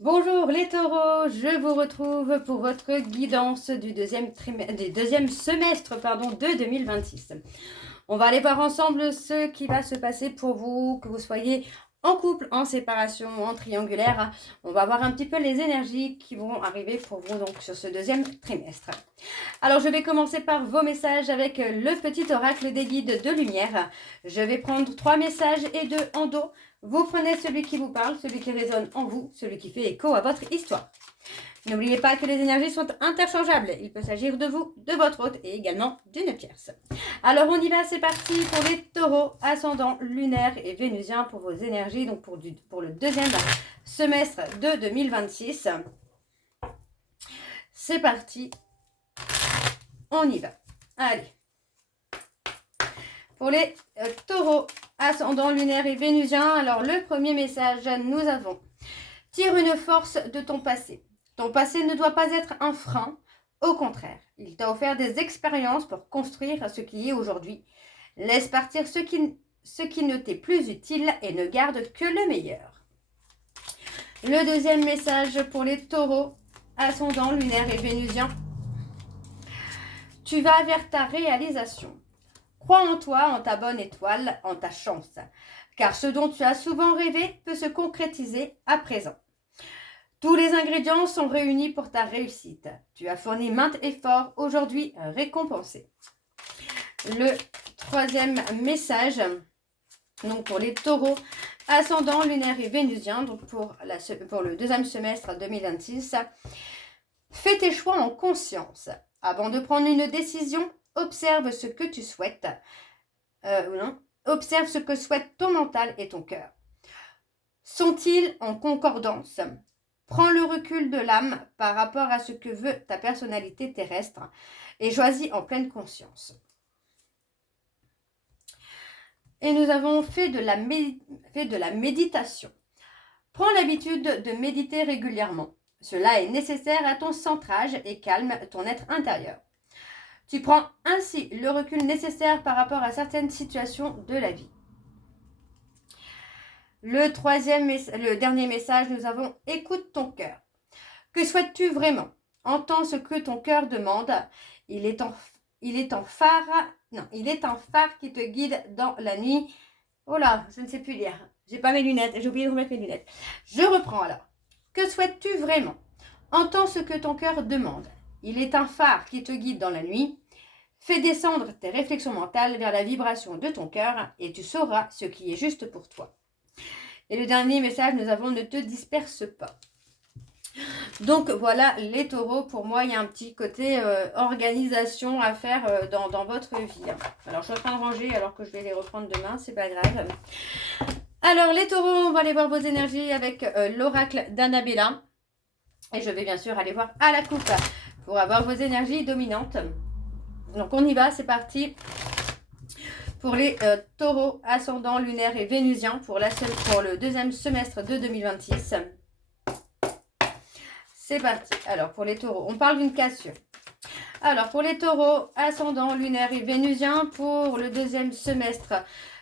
Bonjour les taureaux, je vous retrouve pour votre guidance du deuxième semestre de 2026. On va aller voir ensemble ce qui va se passer pour vous, que vous soyez en couple, en séparation, en triangulaire. On va voir un petit peu les énergies qui vont arriver pour vous donc sur ce deuxième trimestre. Alors je vais commencer par vos messages avec le petit oracle des guides de lumière. Je vais prendre 3 messages et 2 en dos. Vous prenez celui qui vous parle, celui qui résonne en vous, celui qui fait écho à votre histoire. N'oubliez pas que les énergies sont interchangeables. Il peut s'agir de vous, de votre hôte et également d'une tierce. Alors on y va, c'est parti pour les taureaux, ascendant lunaire et vénusien pour vos énergies, donc pour le deuxième semestre de 2026. C'est parti, on y va. Allez. Pour les taureaux, ascendant lunaire et vénusien, alors le premier message, nous avons: tire une force de ton passé. Ton passé ne doit pas être un frein, au contraire, il t'a offert des expériences pour construire ce qui est aujourd'hui. Laisse partir ce qui ne t'est plus utile et ne garde que le meilleur. Le deuxième message pour les taureaux, ascendant lunaire et vénusien: tu vas vers ta réalisation. Crois en toi, en ta bonne étoile, en ta chance, car ce dont tu as souvent rêvé peut se concrétiser à présent. Tous les ingrédients sont réunis pour ta réussite. Tu as fourni maintes efforts, aujourd'hui récompensés. Le troisième message, donc pour les taureaux, ascendant lunaire et vénusien, donc pour le deuxième semestre 2026, fais tes choix en conscience. Avant de prendre une décision, observe ce que tu souhaites. Observe ce que souhaite ton mental et ton cœur. Sont-ils en concordance? Prends le recul de l'âme par rapport à ce que veut ta personnalité terrestre et choisis en pleine conscience. Et nous avons fait de la méditation. Prends l'habitude de méditer régulièrement. Cela est nécessaire à ton centrage et calme ton être intérieur. Tu prends ainsi le recul nécessaire par rapport à certaines situations de la vie. Le dernier message, nous avons: écoute ton cœur. Que souhaites-tu vraiment? Entends ce que ton cœur demande. Il est un phare qui te guide dans la nuit. Oh là, je ne sais plus lire. J'ai pas mes lunettes, j'ai oublié de remettre mes lunettes. Je reprends alors. Que souhaites-tu vraiment? Entends ce que ton cœur demande. Il est un phare qui te guide dans la nuit. Fais descendre tes réflexions mentales vers la vibration de ton cœur et tu sauras ce qui est juste pour toi. Et le dernier message, nous avons: ne te disperse pas. Donc voilà les taureaux, pour moi il y a un petit côté organisation à faire dans votre vie. Alors je suis en train de ranger alors que je vais les reprendre demain, c'est pas grave. Alors les taureaux, on va aller voir vos énergies avec l'oracle d'Annabella. Et je vais bien sûr aller voir à la coupe pour avoir vos énergies dominantes. Donc on y va, c'est parti. Pour les taureaux, ascendant lunaire et vénusien pour le deuxième semestre de 2026. C'est parti. Alors pour les taureaux, on parle d'une cassure. Alors pour les taureaux, ascendant lunaire et vénusien pour le deuxième semestre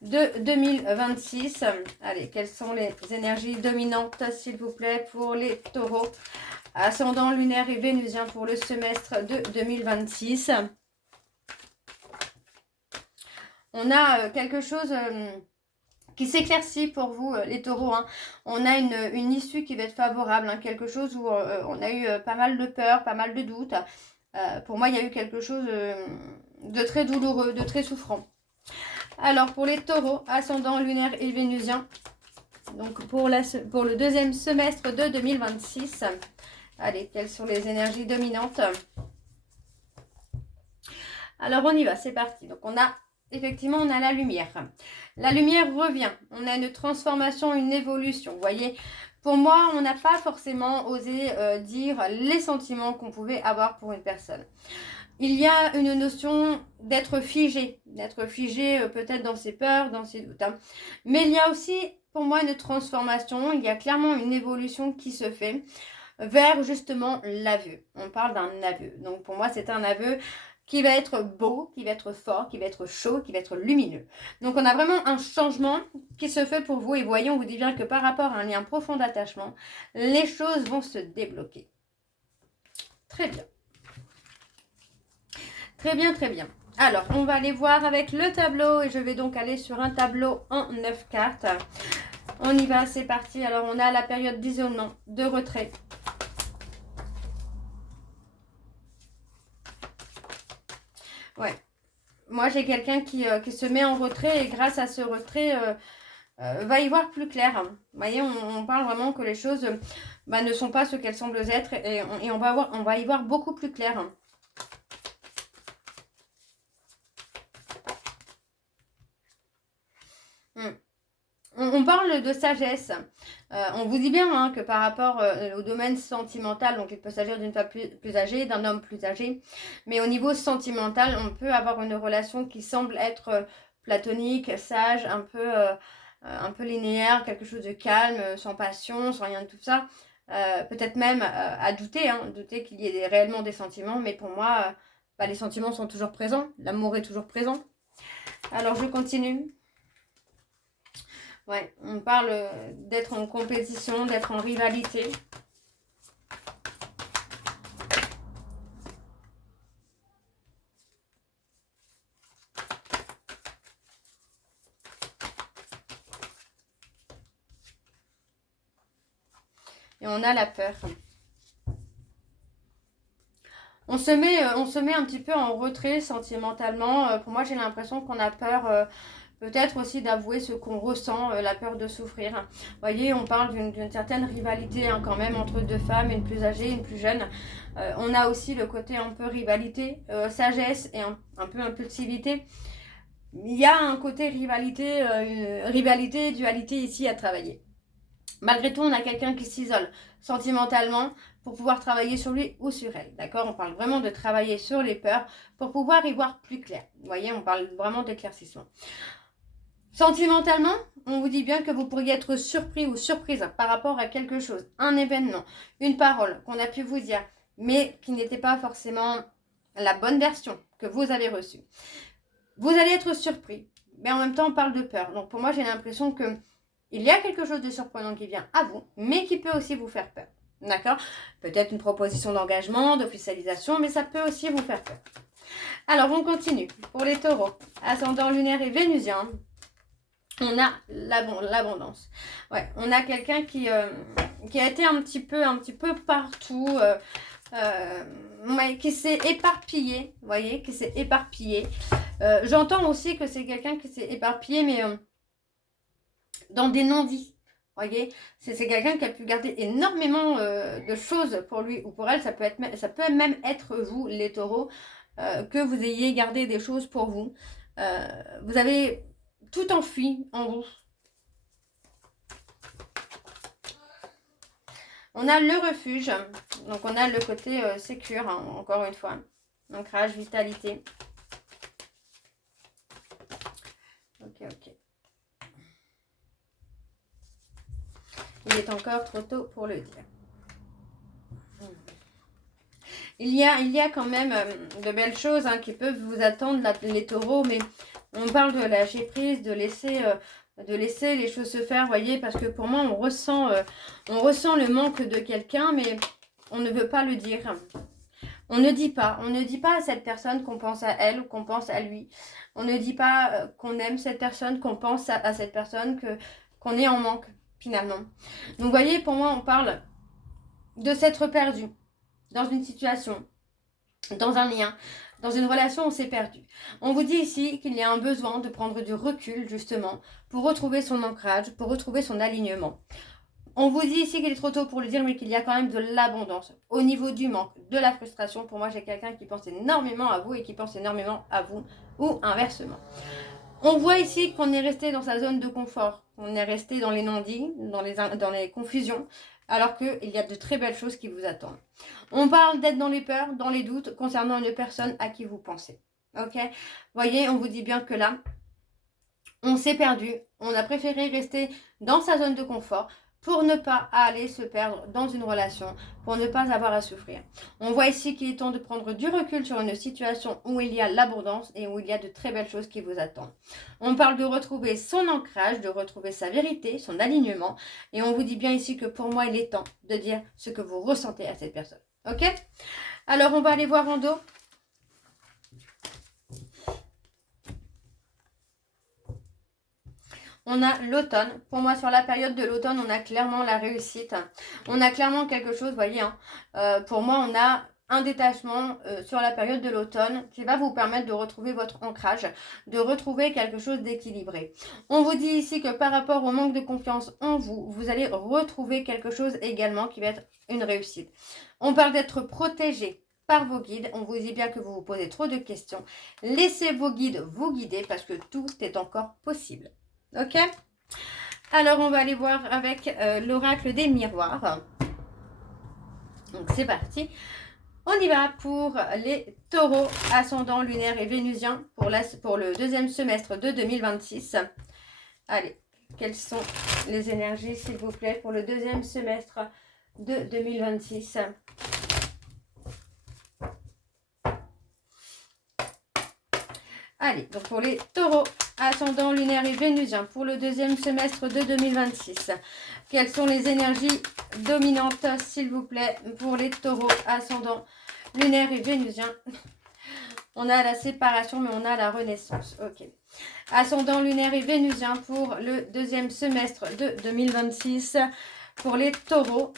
de 2026. Allez, quelles sont les énergies dominantes s'il vous plaît pour les taureaux, ascendant lunaire et vénusien pour le semestre de 2026. On a quelque chose qui s'éclaircit pour vous, les taureaux. On a une issue qui va être favorable, quelque chose où on a eu pas mal de peur, pas mal de doutes. Pour moi, il y a eu quelque chose de très douloureux, de très souffrant. Alors, pour les taureaux, ascendant lunaire et vénusien, donc pour le deuxième semestre de 2026, allez, quelles sont les énergies dominantes? Alors, on y va, c'est parti. Donc, effectivement, on a la lumière. La lumière revient. On a une transformation, une évolution. Vous voyez, pour moi, on n'a pas forcément osé dire les sentiments qu'on pouvait avoir pour une personne. Il y a une notion d'être figé peut-être dans ses peurs, dans ses doutes. Mais il y a aussi, pour moi, une transformation. Il y a clairement une évolution qui se fait vers justement l'aveu. On parle d'un aveu. Donc pour moi, c'est un aveu qui va être beau, qui va être fort, qui va être chaud, qui va être lumineux. Donc on a vraiment un changement qui se fait pour vous et voyons, on vous dit bien que par rapport à un lien profond d'attachement, les choses vont se débloquer. Très bien. Très bien, très bien. Alors, on va aller voir avec le tableau et je vais donc aller sur un tableau en 9 cartes. On y va, c'est parti. Alors, on a la période d'isolement, de retrait. Ouais. Moi, j'ai quelqu'un qui se met en retrait et grâce à ce retrait, va y voir plus clair. Vous voyez, on parle vraiment que les choses ne sont pas ce qu'elles semblent être et on va y voir beaucoup plus clair. On parle de sagesse. On vous dit bien hein, que par rapport au domaine sentimental, donc il peut s'agir d'une femme plus âgée, d'un homme plus âgé, mais au niveau sentimental, on peut avoir une relation qui semble être platonique, sage, un peu linéaire, quelque chose de calme, sans passion, sans rien de tout ça. Peut-être même à douter, douter qu'il y ait réellement des sentiments, mais pour moi, les sentiments sont toujours présents, l'amour est toujours présent. Alors je continue. Ouais, on parle d'être en compétition, d'être en rivalité. Et on a la peur. On se met un petit peu en retrait sentimentalement. Pour moi, j'ai l'impression qu'on a peur peut-être aussi d'avouer ce qu'on ressent, la peur de souffrir. Vous voyez, on parle d'une certaine rivalité quand même entre deux femmes, une plus âgée, une plus jeune. On a aussi le côté un peu rivalité, sagesse et un peu impulsivité. Il y a un côté rivalité, dualité ici à travailler. Malgré tout, on a quelqu'un qui s'isole sentimentalement pour pouvoir travailler sur lui ou sur elle. D'accord? On parle vraiment de travailler sur les peurs pour pouvoir y voir plus clair. Vous voyez, on parle vraiment d'éclaircissement. Sentimentalement, on vous dit bien que vous pourriez être surpris ou surprise par rapport à quelque chose, un événement, une parole qu'on a pu vous dire, mais qui n'était pas forcément la bonne version que vous avez reçue. Vous allez être surpris, mais en même temps on parle de peur. Donc pour moi j'ai l'impression que il y a quelque chose de surprenant qui vient à vous, mais qui peut aussi vous faire peur. D'accord? Peut-être une proposition d'engagement, d'officialisation, mais ça peut aussi vous faire peur. Alors on continue. Pour les taureaux, ascendant lunaire et vénusien, on a l'abondance. Ouais, on a quelqu'un qui a été un petit peu partout, qui s'est éparpillé, vous voyez, qui s'est éparpillé. J'entends aussi que c'est quelqu'un qui s'est éparpillé, mais dans des non-dits. Vous voyez, c'est quelqu'un qui a pu garder énormément de choses pour lui ou pour elle. Ça peut même être vous, les taureaux, que vous ayez gardé des choses pour vous. Vous avez tout enfui en vous. On a le refuge, donc on a le côté sécure, encore une fois. Ancrage, vitalité. Ok. Il est encore trop tôt pour le dire. Il y a quand même de belles choses qui peuvent vous attendre, les taureaux, mais on parle de lâcher prise, de laisser les choses se faire, voyez, parce que pour moi, on ressent le manque de quelqu'un, mais on ne veut pas le dire. On ne dit pas à cette personne qu'on pense à elle ou qu'on pense à lui. On ne dit pas qu'on aime cette personne, qu'on pense à cette personne, qu'on est en manque, finalement. Donc, voyez, pour moi, on parle de s'être perdu dans une situation, dans un lien, dans une relation, on s'est perdu. On vous dit ici qu'il y a un besoin de prendre du recul, justement, pour retrouver son ancrage, pour retrouver son alignement. On vous dit ici qu'il est trop tôt pour le dire, mais qu'il y a quand même de l'abondance. Au niveau du manque, de la frustration, pour moi, j'ai quelqu'un qui pense énormément à vous et qui pense énormément à vous, ou inversement. On voit ici qu'on est resté dans sa zone de confort. On est resté dans les non-dits, dans les confusions, alors qu'il y a de très belles choses qui vous attendent. On parle d'être dans les peurs, dans les doutes, concernant une personne à qui vous pensez. Ok? Voyez, on vous dit bien que là, on s'est perdu. On a préféré rester dans sa zone de confort pour ne pas aller se perdre dans une relation, pour ne pas avoir à souffrir. On voit ici qu'il est temps de prendre du recul sur une situation où il y a l'abondance et où il y a de très belles choses qui vous attendent. On parle de retrouver son ancrage, de retrouver sa vérité, son alignement, et on vous dit bien ici que pour moi, il est temps de dire ce que vous ressentez à cette personne. Ok? Alors, on va aller voir en dos. On a l'automne. Pour moi, sur la période de l'automne, on a clairement la réussite. On a clairement quelque chose, vous voyez. Pour moi, on a un détachement sur la période de l'automne qui va vous permettre de retrouver votre ancrage, de retrouver quelque chose d'équilibré. On vous dit ici que par rapport au manque de confiance en vous, vous allez retrouver quelque chose également qui va être une réussite. On parle d'être protégé par vos guides. On vous dit bien que vous vous posez trop de questions. Laissez vos guides vous guider parce que tout est encore possible. Ok? Alors, on va aller voir avec l'oracle des miroirs. Donc, c'est parti. On y va pour les taureaux, ascendant lunaire et vénusien pour le deuxième semestre de 2026. Allez, quelles sont les énergies, s'il vous plaît, pour le deuxième semestre de 2026? Allez, donc pour les taureaux, ascendant lunaire et vénusien pour le deuxième semestre de 2026. Quelles sont les énergies dominantes, s'il vous plaît, pour les taureaux, ascendant lunaire et vénusien? On a la séparation, mais on a la renaissance. Ok. Ascendant lunaire et vénusien pour le deuxième semestre de 2026 pour les taureaux.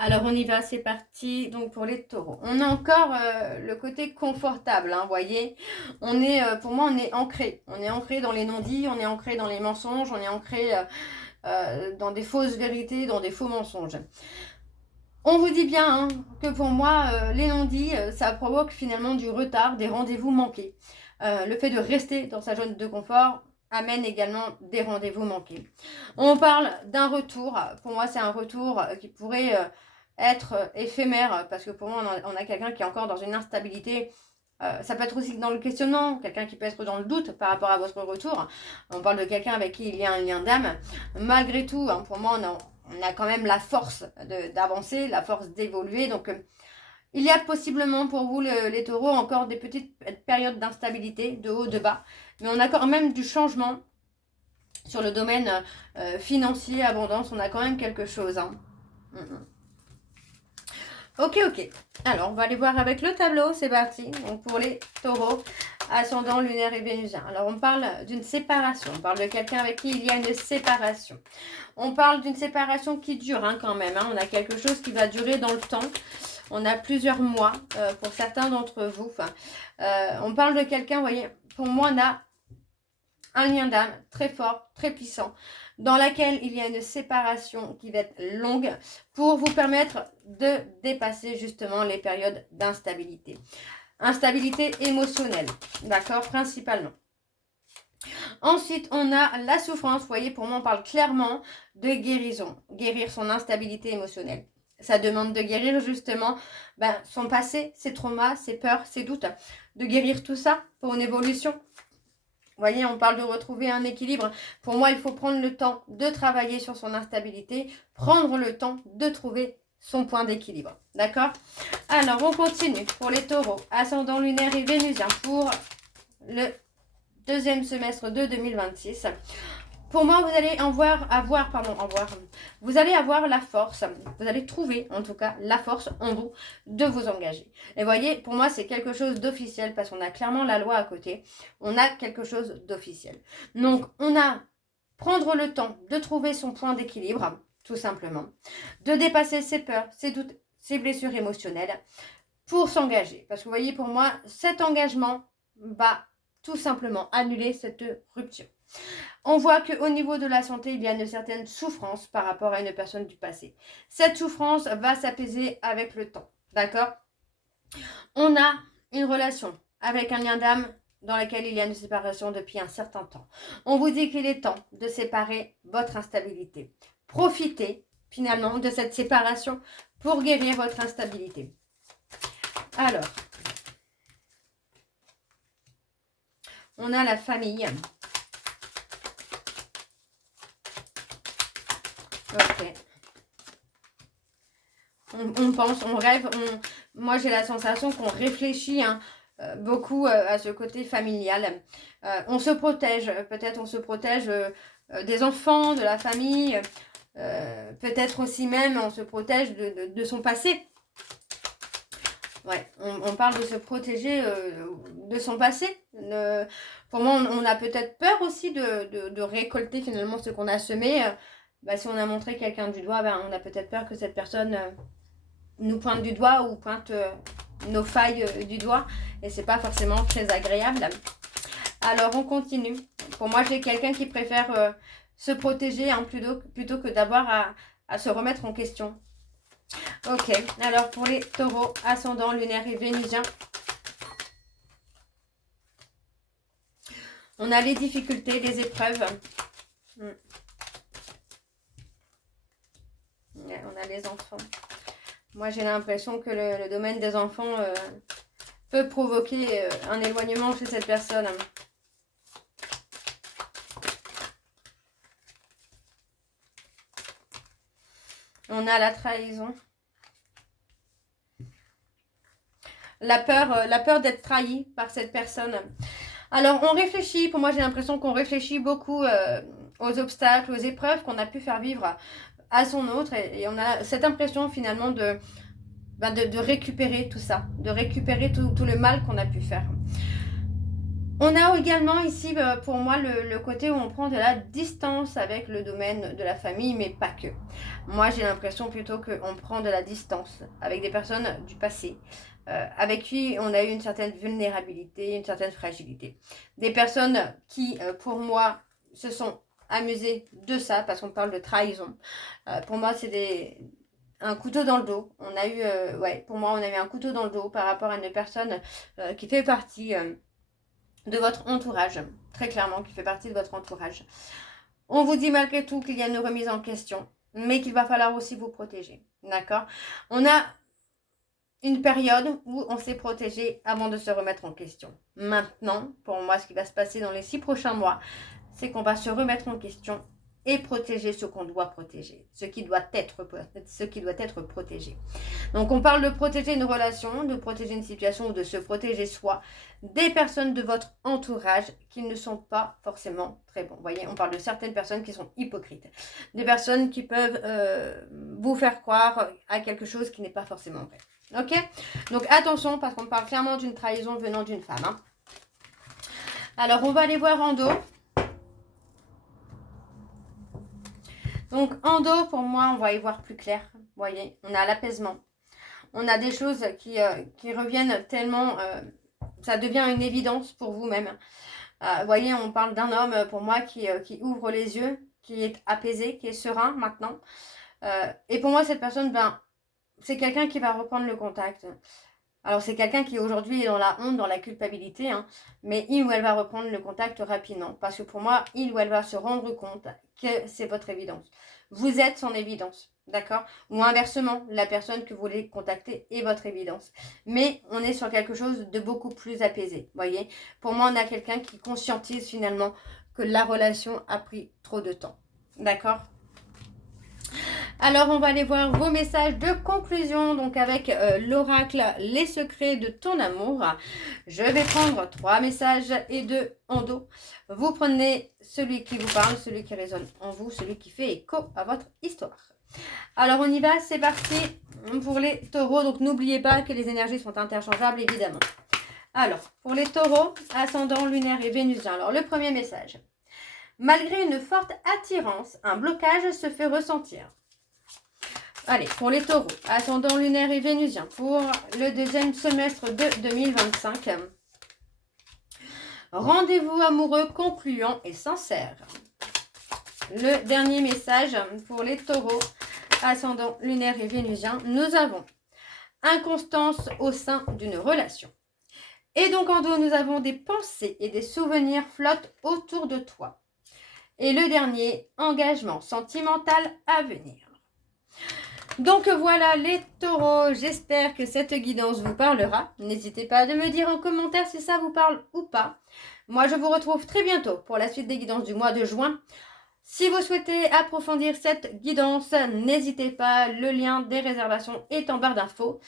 Alors, on y va, c'est parti. Donc, pour les taureaux. On a encore le côté confortable, vous voyez. On est, pour moi, on est ancré. On est ancré dans les non-dits, on est ancré dans les mensonges, on est ancré dans des fausses vérités, dans des faux mensonges. On vous dit bien que pour moi, les non-dits, ça provoque finalement du retard, des rendez-vous manqués. Le fait de rester dans sa zone de confort amène également des rendez-vous manqués. On parle d'un retour. Pour moi, c'est un retour qui pourrait être éphémère, parce que pour moi, on a quelqu'un qui est encore dans une instabilité. Ça peut être aussi dans le questionnement, quelqu'un qui peut être dans le doute par rapport à votre retour. On parle de quelqu'un avec qui il y a un lien d'âme. Malgré tout, pour moi, on a quand même la force d'avancer, la force d'évoluer. Donc, il y a possiblement pour vous, les taureaux, encore des petites périodes d'instabilité, de haut, de bas. Mais on a quand même du changement sur le domaine financier, abondance. On a quand même quelque chose. Ok. Alors, on va aller voir avec le tableau. C'est parti. Donc, pour les taureaux, ascendant lunaire et vénusien. Alors, on parle d'une séparation. On parle de quelqu'un avec qui il y a une séparation. On parle d'une séparation qui dure quand même. On a quelque chose qui va durer dans le temps. On a plusieurs mois pour certains d'entre vous. On parle de quelqu'un, vous voyez, pour moi, on a un lien d'âme très fort, très puissant, dans laquelle il y a une séparation qui va être longue pour vous permettre de dépasser justement les périodes d'instabilité. Instabilité émotionnelle, d'accord, principalement. Ensuite, on a la souffrance. Vous voyez, pour moi, on parle clairement de guérison. Guérir son instabilité émotionnelle. Ça demande de guérir justement son passé, ses traumas, ses peurs, ses doutes. De guérir tout ça pour une évolution. Vous voyez, on parle de retrouver un équilibre. Pour moi, il faut prendre le temps de travailler sur son instabilité, prendre le temps de trouver son point d'équilibre. D'accord? Alors, on continue pour les taureaux, ascendant lunaire et vénusien pour le deuxième semestre de 2026. Pour moi, vous allez vous allez avoir la force, vous allez trouver en tout cas la force en vous de vous engager. Et voyez, pour moi, c'est quelque chose d'officiel parce qu'on a clairement la loi à côté. On a quelque chose d'officiel. Donc, on a prendre le temps de trouver son point d'équilibre, tout simplement, de dépasser ses peurs, ses doutes, ses blessures émotionnelles pour s'engager. Parce que vous voyez, pour moi, cet engagement va tout simplement annuler cette rupture. On voit qu'au niveau de la santé, il y a une certaine souffrance par rapport à une personne du passé. Cette souffrance va s'apaiser avec le temps. D'accord? On a une relation avec un lien d'âme dans laquelle il y a une séparation depuis un certain temps. On vous dit qu'il est temps de séparer votre instabilité. Profitez finalement de cette séparation pour guérir votre instabilité. Alors, on a la famille. Ok. On pense, on rêve, moi j'ai la sensation qu'on réfléchit hein, beaucoup à ce côté familial. On se protège, peut-être on se protège des enfants, de la famille, peut-être aussi même on se protège de son passé. Ouais, on parle de se protéger de son passé. Pour moi, on a peut-être peur aussi de récolter finalement ce qu'on a semé. Si on a montré quelqu'un du doigt, on a peut-être peur que cette personne nous pointe du doigt ou pointe nos failles du doigt. Et c'est pas forcément très agréable. Alors, on continue. Pour moi, j'ai quelqu'un qui préfère se protéger hein, plutôt que d'avoir à se remettre en question. Ok, alors pour les taureaux, ascendant, lunaire et vénusien, on a les difficultés, les épreuves. On a les enfants. Moi, j'ai l'impression que le domaine des enfants peut provoquer un éloignement chez cette personne. On a la trahison. La peur d'être trahi par cette personne. Alors, on réfléchit. Pour moi, j'ai l'impression qu'on réfléchit beaucoup aux obstacles, aux épreuves qu'on a pu faire vivre à son autre. Et on a cette impression, finalement, de récupérer tout ça. De récupérer tout le mal qu'on a pu faire. On a également ici, pour moi, le côté où on prend de la distance avec le domaine de la famille, mais pas que. Moi, j'ai l'impression plutôt qu'on prend de la distance avec des personnes du passé, avec qui on a eu une certaine vulnérabilité, une certaine fragilité. Des personnes qui, pour moi, se sont amusées de ça, parce qu'on parle de trahison. Pour moi, c'est un couteau dans le dos. On a eu, pour moi, on a eu un couteau dans le dos par rapport à une personne qui fait partie... de votre entourage, très clairement, qui fait partie de votre entourage. On vous dit malgré tout qu'il y a une remise en question, mais qu'il va falloir aussi vous protéger, d'accord? On a une période où on s'est protégé avant de se remettre en question. Maintenant, pour moi, ce qui va se passer dans les 6 prochains mois, c'est qu'on va se remettre en question et protéger ce qu'on doit protéger, ce qui doit être protégé. Donc on parle de protéger une relation, de protéger une situation ou de se protéger soi des personnes de votre entourage qui ne sont pas forcément très bons. Vous voyez, on parle de certaines personnes qui sont hypocrites, des personnes qui peuvent vous faire croire à quelque chose qui n'est pas forcément vrai. Ok? Donc attention, parce qu'on parle clairement d'une trahison venant d'une femme. Hein. Alors on va aller voir en dos. Donc en dos, pour moi, on va y voir plus clair. Vous voyez, on a l'apaisement. On a des choses qui reviennent tellement... ça devient une évidence pour vous-même. Vous voyez, on parle d'un homme, pour moi, qui ouvre les yeux, qui est apaisé, qui est serein maintenant. Et pour moi, cette personne, c'est quelqu'un qui va reprendre le contact. Alors, c'est quelqu'un qui aujourd'hui est dans la honte, dans la culpabilité, hein, mais il ou elle va reprendre le contact rapidement. Parce que pour moi, il ou elle va se rendre compte que c'est votre évidence. Vous êtes son évidence, d'accord? Ou inversement, la personne que vous voulez contacter est votre évidence. Mais on est sur quelque chose de beaucoup plus apaisé, voyez? Pour moi, on a quelqu'un qui conscientise finalement que la relation a pris trop de temps, d'accord? Alors, on va aller voir vos messages de conclusion, donc avec l'oracle Les secrets de ton amour. Je vais prendre 3 messages et 2 en dos. Vous prenez celui qui vous parle, celui qui résonne en vous, celui qui fait écho à votre histoire. Alors, on y va, c'est parti pour les taureaux. Donc, n'oubliez pas que les énergies sont interchangeables, évidemment. Alors, pour les taureaux, ascendant, lunaire et vénusien. Alors, le premier message. Malgré une forte attirance, un blocage se fait ressentir. Allez, pour les taureaux, ascendant lunaire et vénusien, pour le deuxième semestre de 2025. Rendez-vous amoureux concluant et sincère. Le dernier message pour les taureaux, ascendant lunaire et vénusien, nous avons inconstance au sein d'une relation. Et donc en dos, nous avons des pensées et des souvenirs flottent autour de toi. Et le dernier, engagement sentimental à venir. Donc voilà les taureaux, j'espère que cette guidance vous parlera. N'hésitez pas à me dire en commentaire si ça vous parle ou pas. Moi je vous retrouve très bientôt pour la suite des guidances du mois de juin. Si vous souhaitez approfondir cette guidance, n'hésitez pas, le lien des réservations est en barre d'infos.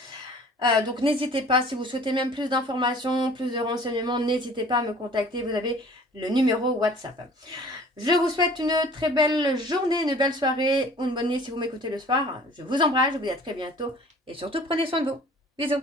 Donc n'hésitez pas, si vous souhaitez même plus d'informations, plus de renseignements, n'hésitez pas à me contacter, vous avez le numéro WhatsApp. Je vous souhaite une très belle journée, une belle soirée ou une bonne nuit si vous m'écoutez le soir. Je vous embrasse, je vous dis à très bientôt et surtout prenez soin de vous. Bisous.